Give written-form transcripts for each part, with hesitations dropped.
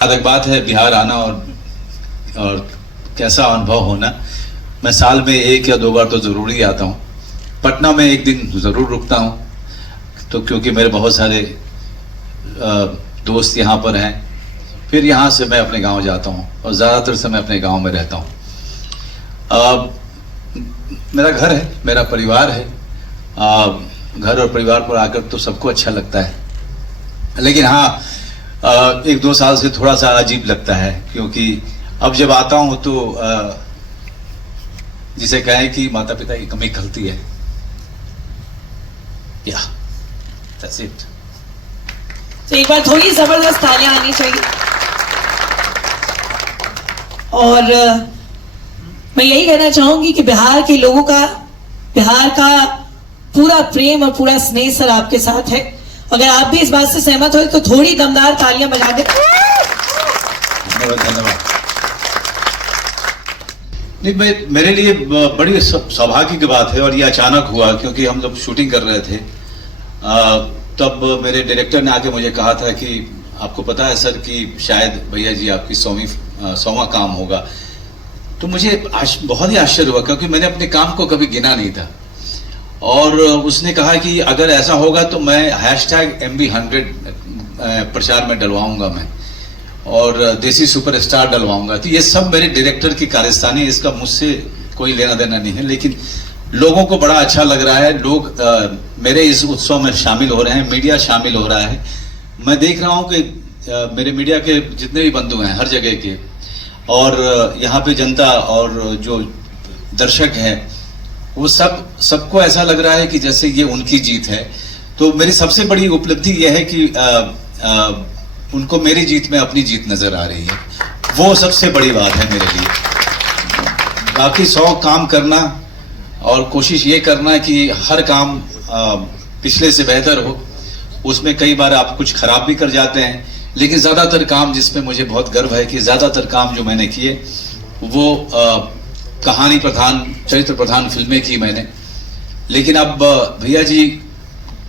अलग बात है बिहार आना और कैसा अनुभव होना। मैं साल में 1 या 2 बार तो ज़रूर ही आता हूँ। पटना में एक दिन ज़रूर रुकता हूँ, तो क्योंकि मेरे बहुत सारे दोस्त यहाँ पर हैं। फिर यहाँ से मैं अपने गांव जाता हूँ और ज़्यादातर समय अपने गांव में रहता हूँ। मेरा घर है, मेरा परिवार है। घर और परिवार पर आकर तो सबको अच्छा लगता है, लेकिन हाँ 1-2 साल से थोड़ा सा अजीब लगता है, क्योंकि अब जब आता हूँ तो जिसे कहें कि माता पिता की कमी खलती है। या दैट्स इट। तो एक बार थोड़ी जबरदस्त तालियां आनी चाहिए। और मैं यही कहना चाहूंगी कि बिहार के लोगों का, बिहार का पूरा प्रेम और पूरा स्नेह सर आपके साथ है। अगर आप भी इस बात से सहमत हो तो थोड़ी दमदार तालियां बजा दें। धन्यवाद। नहीं, मेरे लिए बड़ी सौभाग्य की बात है और ये अचानक हुआ, क्योंकि हम जब शूटिंग कर रहे थे तब मेरे डायरेक्टर ने आके मुझे कहा था कि आपको पता है सर कि शायद भैया जी आपकी 100वां काम होगा। तो मुझे बहुत ही आश्चर्य हुआ, क्योंकि मैंने अपने काम को कभी गिना नहीं था। और उसने कहा कि अगर ऐसा होगा तो मैं #MB100 प्रचार में डलवाऊंगा मैं, और देसी सुपरस्टार डलवाऊंगा। तो ये सब मेरे डायरेक्टर की कारस्तानी, इसका मुझसे कोई लेना देना नहीं है। लेकिन लोगों को बड़ा अच्छा लग रहा है, लोग मेरे इस उत्सव में शामिल हो रहे हैं, मीडिया शामिल हो रहा है। मैं देख रहा हूँ कि मेरे मीडिया के जितने भी बंधु हैं हर जगह के, और यहाँ पे जनता और जो दर्शक हैं, वो सबको ऐसा लग रहा है कि जैसे ये उनकी जीत है। तो मेरी सबसे बड़ी उपलब्धि यह है कि उनको मेरी जीत में अपनी जीत नजर आ रही है। वो सबसे बड़ी बात है मेरे लिए। बाकी 100 काम करना और कोशिश ये करना कि हर काम पिछले से बेहतर हो। उसमें कई बार आप कुछ खराब भी कर जाते हैं, लेकिन ज्यादातर काम जिसमें मुझे बहुत गर्व है कि ज्यादातर काम जो मैंने किए वो कहानी प्रधान, चरित्र प्रधान फिल्में की मैंने। लेकिन अब भैया जी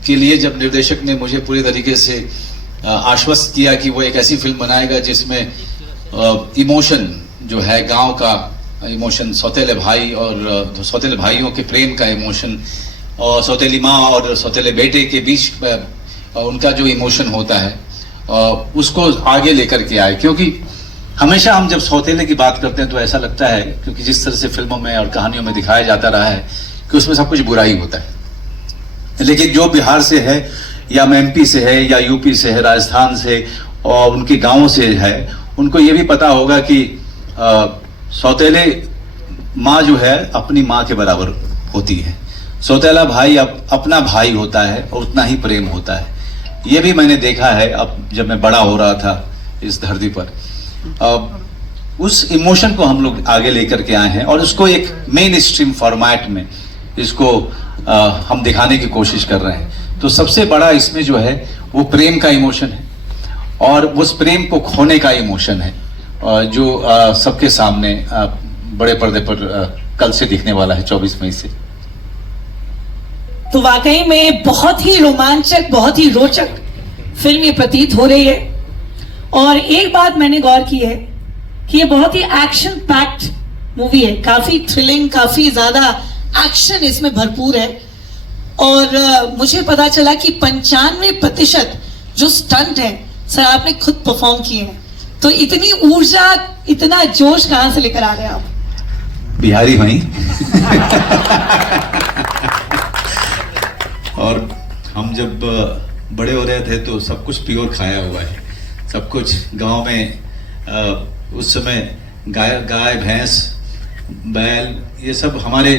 के लिए जब निर्देशक ने मुझे पूरी तरीके से आश्वस्त किया कि वो एक ऐसी फिल्म बनाएगा जिसमें इमोशन जो है, गांव का इमोशन, सौतेले भाई और सौतेले भाइयों के प्रेम का इमोशन, और सौतेली माँ और सौतेले बेटे के बीच उनका जो इमोशन होता है उसको आगे लेकर के आए। क्योंकि हमेशा हम जब सौतेले की बात करते हैं तो ऐसा लगता है, क्योंकि जिस तरह से फिल्मों में और कहानियों में दिखाया जाता रहा है कि उसमें सब कुछ बुरा ही होता है। लेकिन जो बिहार से है या MP से है या UP से है, राजस्थान से और उनके गांवों से है, उनको ये भी पता होगा कि सौतेले माँ जो है अपनी माँ के बराबर होती है। सौतेला भाई अपना भाई होता है और उतना ही प्रेम होता है। ये भी मैंने देखा है अब जब मैं बड़ा हो रहा था इस धरती पर। उस इमोशन को हम लोग आगे लेकर के आए हैं और उसको एक मेन स्ट्रीम फॉर्मेट में इसको हम दिखाने की कोशिश कर रहे हैं। तो सबसे बड़ा इसमें जो है वो प्रेम का इमोशन है, और उस प्रेम को खोने का इमोशन है, जो सबके सामने बड़े पर्दे पर कल से दिखने वाला है, 24 मई से। तो वाकई में बहुत ही रोमांचक, बहुत ही रोचक फिल्म ये प्रतीत हो रही है। और एक बात मैंने गौर की है कि ये बहुत ही एक्शन पैक्ड मूवी है, काफी थ्रिलिंग, काफी ज्यादा एक्शन इसमें भरपूर है। और मुझे पता चला कि 95% जो स्टंट है सर आपने खुद परफॉर्म किए हैं। तो इतनी ऊर्जा, इतना जोश कहां से लेकर आ रहे हैं आप? बिहारी भाई और हम जब बड़े हो रहे थे तो सब कुछ प्योर खाया हुआ है, सब कुछ गांव में उस समय गाय भैंस बैल ये सब हमारे,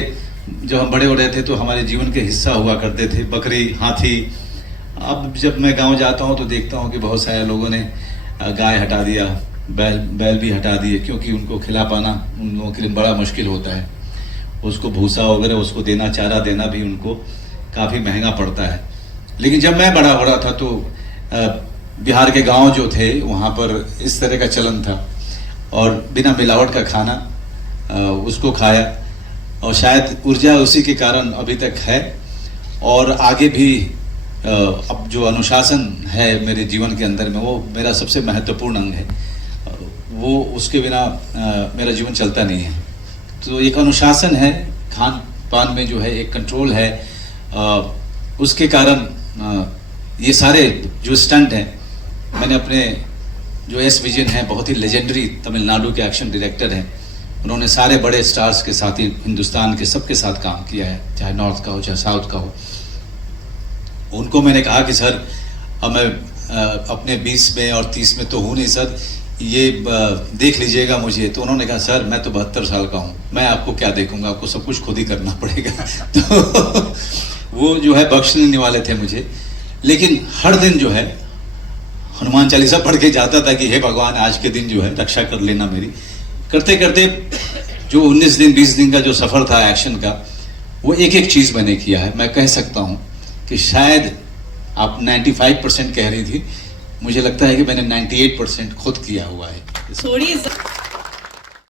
जब हम बड़े हो रहे थे तो हमारे जीवन के हिस्सा हुआ करते थे। बकरी, हाथी। अब जब मैं गांव जाता हूं तो देखता हूं कि बहुत सारे लोगों ने गाय हटा दिया, बैल भी हटा दिए, क्योंकि उनको खिला पाना उन लोगों के लिए बड़ा मुश्किल होता है। उसको भूसा वगैरह उसको देना, चारा देना भी उनको काफ़ी महंगा पड़ता है। लेकिन जब मैं बड़ा हो रहा था तो बिहार के गांव जो थे वहाँ पर इस तरह का चलन था, और बिना मिलावट का खाना उसको खाया, और शायद ऊर्जा उसी के कारण अभी तक है। और आगे भी अब जो अनुशासन है मेरे जीवन के अंदर में, वो मेरा सबसे महत्वपूर्ण अंग है। वो उसके बिना मेरा जीवन चलता नहीं है। तो एक अनुशासन है, खान पान में जो है एक कंट्रोल है, उसके कारण ये सारे जो स्टंट हैं, मैंने अपने जो एस विजयन है, बहुत ही लेजेंडरी तमिलनाडु के एक्शन डायरेक्टर हैं, उन्होंने सारे बड़े स्टार्स के साथ ही हिंदुस्तान के सबके साथ काम किया है, चाहे नॉर्थ का हो चाहे साउथ का हो। उनको मैंने कहा कि सर अब मैं अपने 20 में और 30 में तो हूँ नहीं सर, ये देख लीजिएगा मुझे। तो उन्होंने कहा सर मैं तो 72 साल का हूँ, मैं आपको क्या देखूंगा, आपको सब कुछ खुद ही करना पड़ेगा। तो वो जो है बख्श लेने वाले थे मुझे, लेकिन हर दिन जो है हनुमान चालीसा पढ़ के जाता था कि हे भगवान आज के दिन जो है रक्षा कर लेना मेरी। करते करते जो 19 दिन 20 दिन का जो सफर था एक्शन का, वो एक एक चीज मैंने किया है। मैं कह सकता हूँ कि शायद आप 95% कह रही थी, मुझे लगता है कि मैंने 98% खुद किया हुआ है। थोड़ी